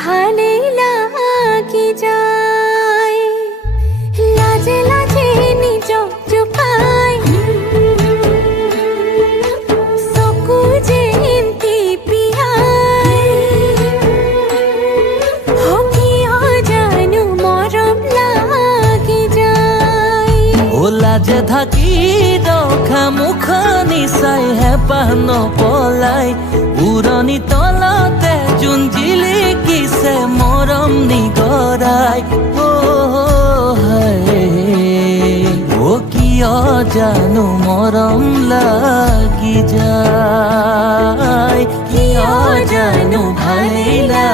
ভালে লাগি যায় লাজে লাজে নিজ চুপাই চকু যেমতি পিয়াই কিয় জানো মৰম লাগি যায় লাজে থাকি ৰখা মুখ নিচাই হেঁপাহ নপলাই উৰণি তলতে জোন জিলিকিছে মৰম নিগৰাই কিয় জানো মৰম লাগি যায় কিয় জানো ভালেই লাগে।